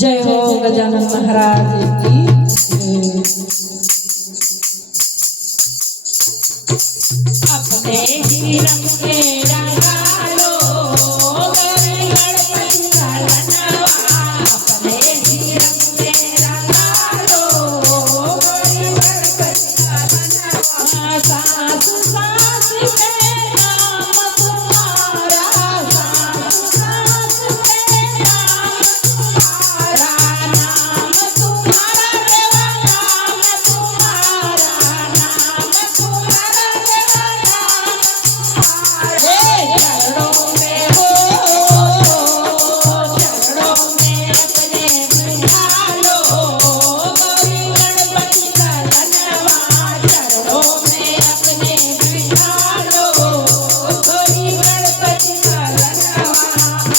जय हो गजानन महाराज की जय। अपने ही रंग के रंगालो गौरी गणपति का बनवा, अपने ही रंग के रंगालो गौरी गणपति का बनवा। सास सास के नाम तुम्हारा, सास सास के नाम तुम्हारा, नाम तुम्हारा देवा, नाम तुम्हारा, नाम तुम्हारा देवा, नाम तुम्हारे चरणों में हो, चरणों में अपने बिठा लो गौरी गणपति का बनवा, चरणों में अपने बिठा लो गौरी गणपति का बनवा।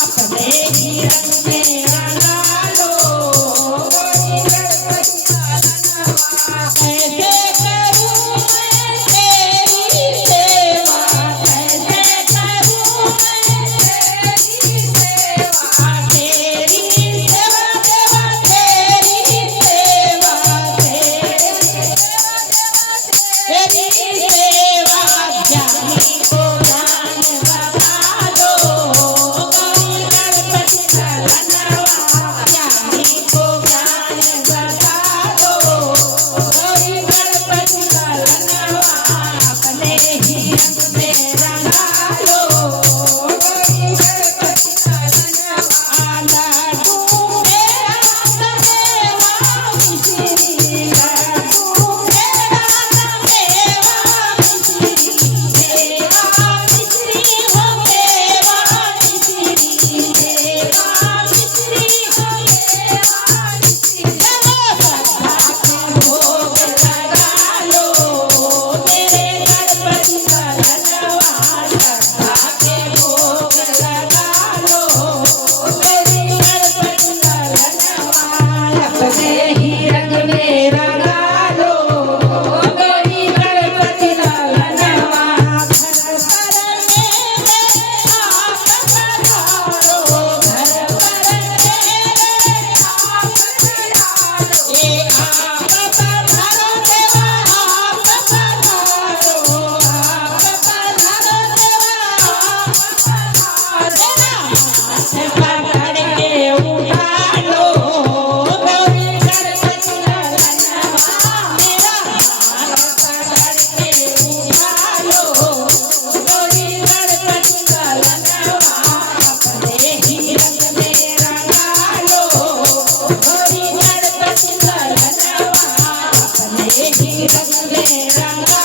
अपने ही रंग में रंगा लो गौरी गणपति का बनवा। कैसे करूं मैं तेरी सेवा, कैसे करूं मैं तेरी सेवा, तेरी सेवा देवा, तेरी सेवा, तेरी सेवा ज्ञानी को ज्ञान बता दो गौरी गणपति का बनवा, ज्ञानी को ज्ञान बता दो गौरी गणपति का बनवा। अपने ही रंग में रंगा लो गौरी गणपति का बनवा। लाडू मेरा मेवा मिश्री, लाडू मेरा मेवा मिश्री, मेवा मिश्री हो मेवा मिश्री, मेवा मिश्री हो मेवा मिश्री। श्रद्धा के भोग लगा लो मेरे गणपति का बनवा, श्रद्धा के भोग लगा लो मेरे गणपति का बनवा। अपने ही रंग में रंगा लो गौरी गणपति का बनवा। घर पर मेरे आप पधारो, घर पर मेरे आप पधारो, ये आप पधारो देवा, आप पधारो, आप पधारो देवा, आप पधारो। हाथ पकड़ के उठा लो गौरी गणपति का बनवा, मेरा हाथ पकड़ के उठा लो गौरी गणपति का बनवा। अपने ही रंग में रंगा लो गौरी गणपति का बनवा, अपने ही रंग में रंगा